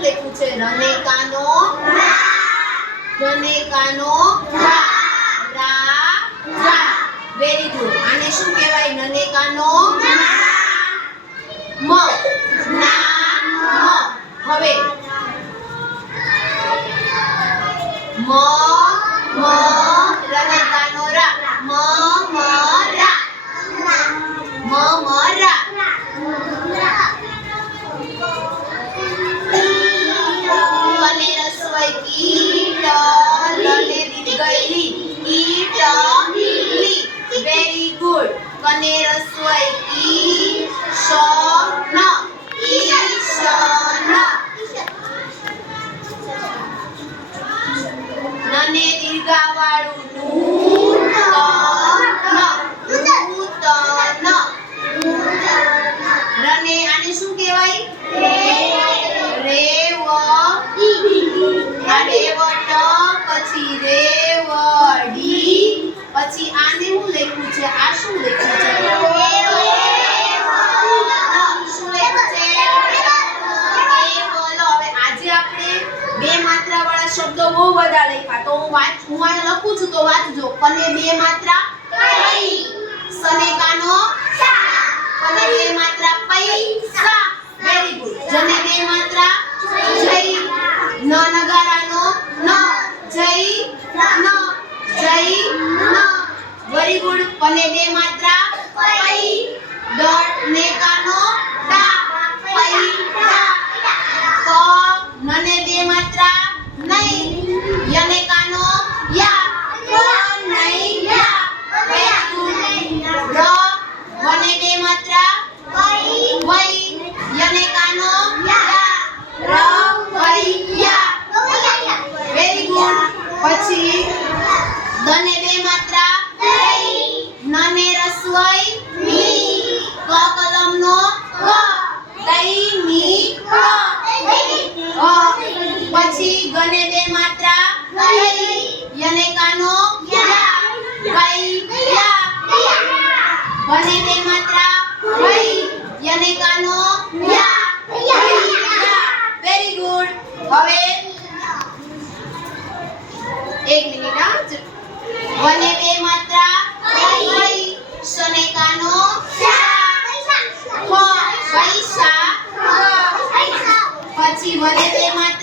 લખ્યું છે. રનેકાનો રનેકાનો રા. વેરી ગુડ આને શું કહેવાય? નનેકાનો મ. ના હવે. મ. રસોઈ કીટ લને દીર્ઘઈ વેરી નને દીર્ઘાવાળું રને આને શું કહેવાય? પછી આને હું લખ્યું છે? આ શું લખ્યું છે? શું લખ્યું છે કેવલ હવે આજે આપણે બે માત્રાવાળા શબ્દો બહુ બધા લખ્યા. તો હું વાંચ હું આને લખું છું તો વાંચજો. કને બે માત્રા સને કાનો કને બે માત્રા પૈસા વેરી ગુડ જને બે માત્રા જય ન નગારાનો ન જય ન જય ન વેરી બે માત્રા. પૈ ડ ને કાનો ડા પઈ ડા ક નને બે માત્રા. નહીં યને કાનો યા ક નહીં યા ગુડ ર વને બે માત્રા. વૈ યને કાનો યા ર વઈ યા વેરી ગુડ પછી દને બે માત્રા. નને રસોઈ ક કલમનો ક. દૈની ક અ. પછી ગને બે માત્રા. યને કાનો યા. ગઈ યા. ગને બે માત્રા. વૈ યને કાનો પૈસા પછી વધે તેમાં